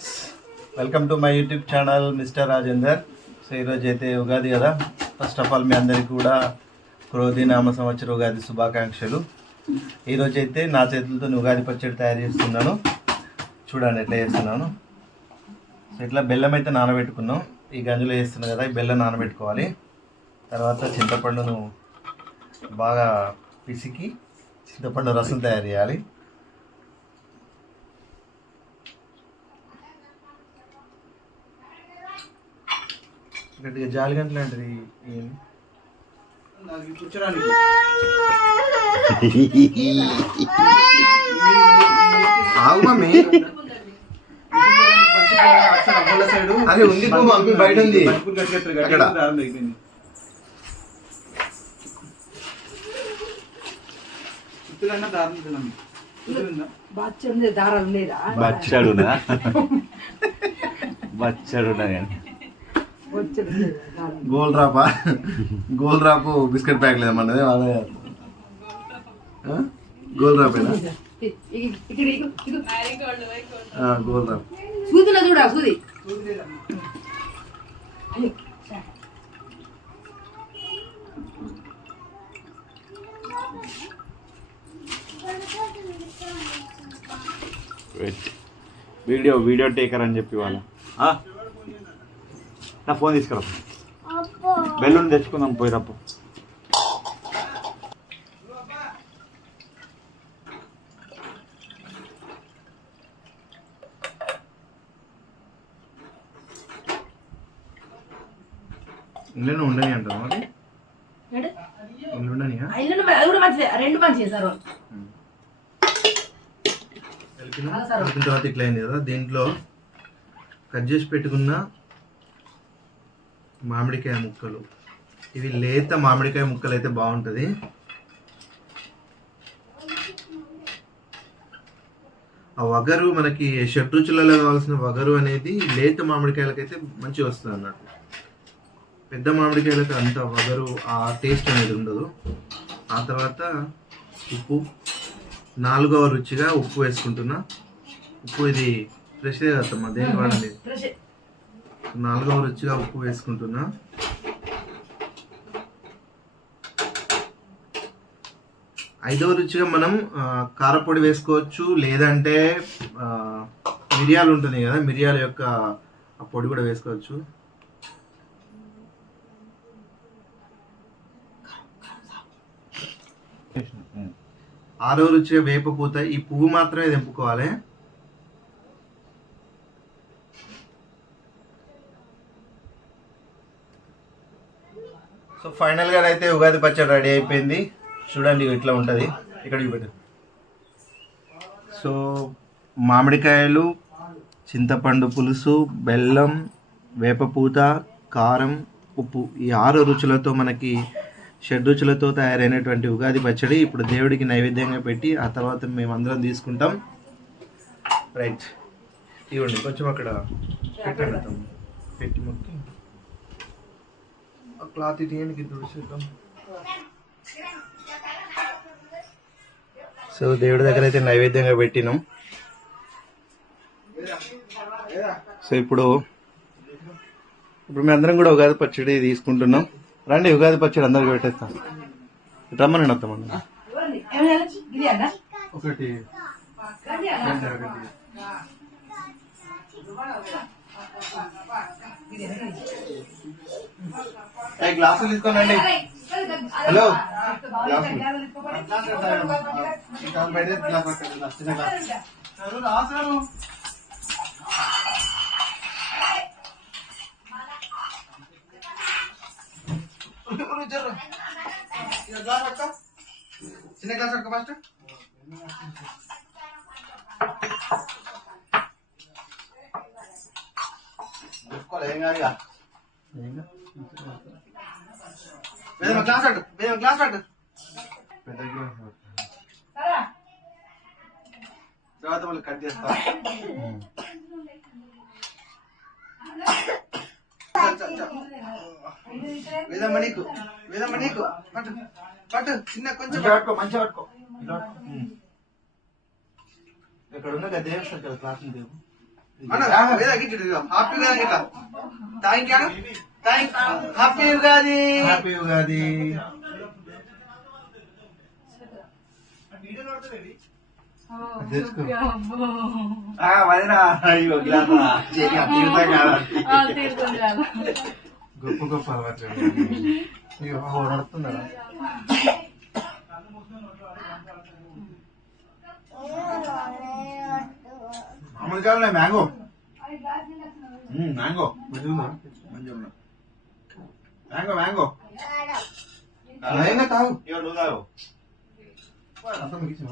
Friends, welcome to my YouTube channel mister Rajender. So ఈరోజు అయితే ఉగాది కదా. ఫస్ట్ ఆఫ్ ఆల్ మీ అందరికీ కూడా క్రోధి నామ సంవత్సర ఉగాది శుభాకాంక్షలు. ఈరోజు అయితే నా చేతులతో ఉగాది పచ్చడి తయారు చేస్తున్నాను. చూడండి ఎట్లా చేస్తున్నాను. సో ఇట్లా బెల్లం అయితే నానబెట్టుకున్నాం. ఈ గంజులో వేస్తున్నాం కదా, ఈ బెల్లం నానబెట్టుకోవాలి. తర్వాత చింతపండును బాగా పిసికి చింతపండు రసం తయారు చేయాలి. గట్టిగా జాలిగంట లాంటిది కూర్చోడానికి అదే ఉంది మమ్మీ బయట ఉంది అక్కడ. బచ్చడునా గోల్ రాపు బిస్కెట్ ప్యాక్ లేదమ్మన్నది. అదే గోల్ రాపేనా గోల్ రాపు చూడ సూది వీడియో టేకర్ అని చెప్పి వాళ్ళ నా ఫోన్ తీసుకురా, బెలూన్ తెచ్చుకుందాం పోయి రప్పు. ఇంట్లో ఉండని అంటారు మరి, ఇంట్లో ఉండనియా? రెండు మంచి సార్ తర్వాత ఇట్లా అయింది కదా. దీంట్లో కట్ చేసి పెట్టుకున్న మామిడికాయ ముక్కలు, ఇవి లేత మామిడికాయ ముక్కలు అయితే బాగుంటుంది. ఆ వగరు మనకి షడ్రుచులలో కావాల్సిన వగరు అనేది లేత మామిడికాయలకైతే మంచిగా వస్తుంది అన్నట్టు. పెద్ద మామిడికాయలకి అంత వగరు ఆ టేస్ట్ అనేది ఉండదు. ఆ తర్వాత ఉప్పు, 4వ రుచిగా ఉప్పు వేసుకుంటున్నా. ఉప్పు ఇది ఫ్రెష్ కదమ్మా, దేని వాడండి. 4వ రుచిగా ఉప్పు వేసుకుంటున్నా. ఐదవ రుచిగా మనం కారపొడి వేసుకోవచ్చు, లేదంటే మిరియాలు ఉంటుంది కదా, మిరియాల యొక్క ఆ పొడి కూడా వేసుకోవచ్చు. 6వ రుచిగా వేప పూత. ఈ పువ్వు మాత్రమే తెంపుకోవాలి. సో ఫైనల్గా అయితే ఉగాది పచ్చడి రెడీ అయిపోయింది. చూడండి ఇట్లా ఉంటుంది. ఇక్కడ చూపెట్టు. సో మామిడికాయలు, చింతపండు పులుసు, బెల్లం, వేపపూత, కారం, ఉప్పు, ఈ 6 రుచులతో మనకి షడ్రుచులతో తయారైనటువంటి ఉగాది పచ్చడి ఇప్పుడు దేవుడికి నైవేద్యంగా పెట్టి ఆ తర్వాత మేమందరం తీసుకుంటాం. రైట్, ఇవ్వండి కొంచెం అక్కడ పెట్టండి, పెట్టి మొక్కి క్లాత్ ఇటీకి తుడిచేద్దాం. సో దేవుడి దగ్గర అయితే నైవేద్యంగా పెట్టినాం. సో ఇప్పుడు మేము అందరం కూడా ఉగాది పచ్చడి తీసుకుంటున్నాం. రండి, ఉగాది పచ్చడి అందరికి పెట్టేస్తాం. రమ్మని వస్తామండి. ఒకటి గ్లాసులు తీసుకోనండి. హలో, చిన్న గ్లాస్ పట్టుకో ఫస్ట్. ఏం కాదు గ్లాస్ పట్టు, గ్లాస్ పట్టు. తర్వాత మళ్ళీ కట్ చేస్తా. వేదమ్మ నీకు పట్టు పట్టు, చిన్న కొంచెం పట్టుకో, మంచిగా పట్టుకో. ఇక్కడ ఉన్న గది class happy Ugadi. Happy Ugadi. తెచ్చుకో. గొప్ప గొప్ప అలవాట్లు నడుస్తున్నాడా? మామిడికాయలు మ్యాంగో మ్యాంగో మంచిగా మ్యాంగో మ్యాంగో తాగు నువ్వు తాగు అంత ముగించిన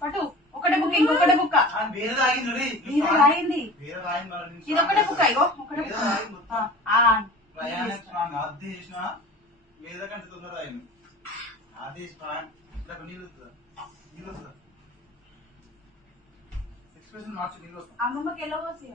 పట్టు ఒకటే బుక్ ఇంకొకటే బుక్క ఇది ఒకటే బుక్క ఇగో ఒకటే అమ్మమ్మకి ఎలా వస్తాయి